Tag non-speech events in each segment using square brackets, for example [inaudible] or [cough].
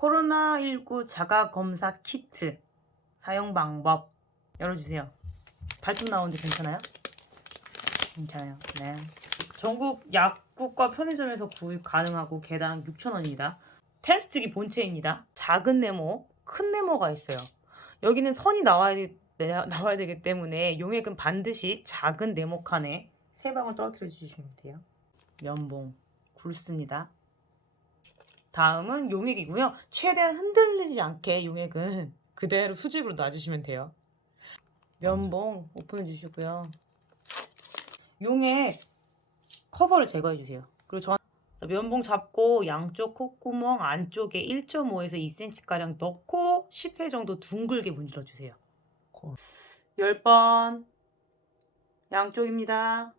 코로나19 자가 검사 키트 사용 방법 열어주세요. 발톱 나오는데 괜찮아요? 괜찮아요. 네. 전국 약국과 편의점에서 구입 가능하고 개당 6,000원입니다. 테스트기 본체입니다. 작은 네모, 큰 네모가 있어요. 여기는 선이 나와야, 되, 나- 나와야 되기 때문에 용액은 반드시 작은 네모 칸에 세 방울 떨어뜨려 주시면 돼요. 면봉 굵습니다. 다음은 용액이고요. 최대한 흔들리지 않게 용액은 [laughs] 그대로 수직으로 놔주시면 돼요. 면봉 오픈해 주시고요. 용액 커버를 제거해 주세요. 그리고 전 면봉 잡고 양쪽 콧구멍 안쪽에 1.5에서 2cm 가량 넣고 10회 정도 둥글게 문질러 주세요. 코. 10번 양쪽입니다.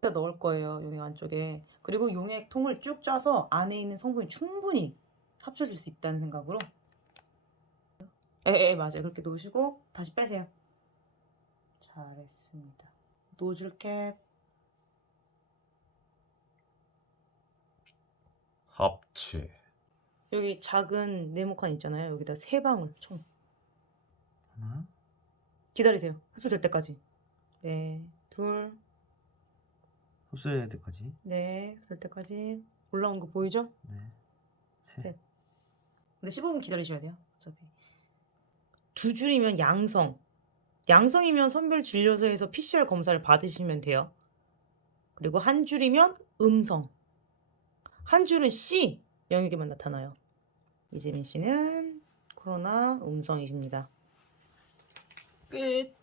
넣을 거예요. 용액 안쪽에. 그리고 용액 통을 쭉 짜서 안에 있는 성분이 충분히 합쳐질 수 있다는 생각으로 에, 에 맞아요. 그렇게 놓으시고 다시 빼세요. 잘했습니다. 노즐 캡 합체 여기 작은 네모칸 있잖아요. 여기다 세 방울 총 하나 기다리세요. 흡수될 때까지. 네, 둘, 흡수해야 될 거지 네, 흡수될 때까지 올라온 거 보이죠? 네셋 네. 근데 15분 기다리셔야 돼요. 어차피 두 줄이면 양성, 양성이면 선별 진료소에서 PCR 검사를 받으시면 돼요. 그리고 한 줄이면 음성, 한 줄은 C 영역에만 나타나요. 이재민 씨는 코로나 음성이십니다. 끝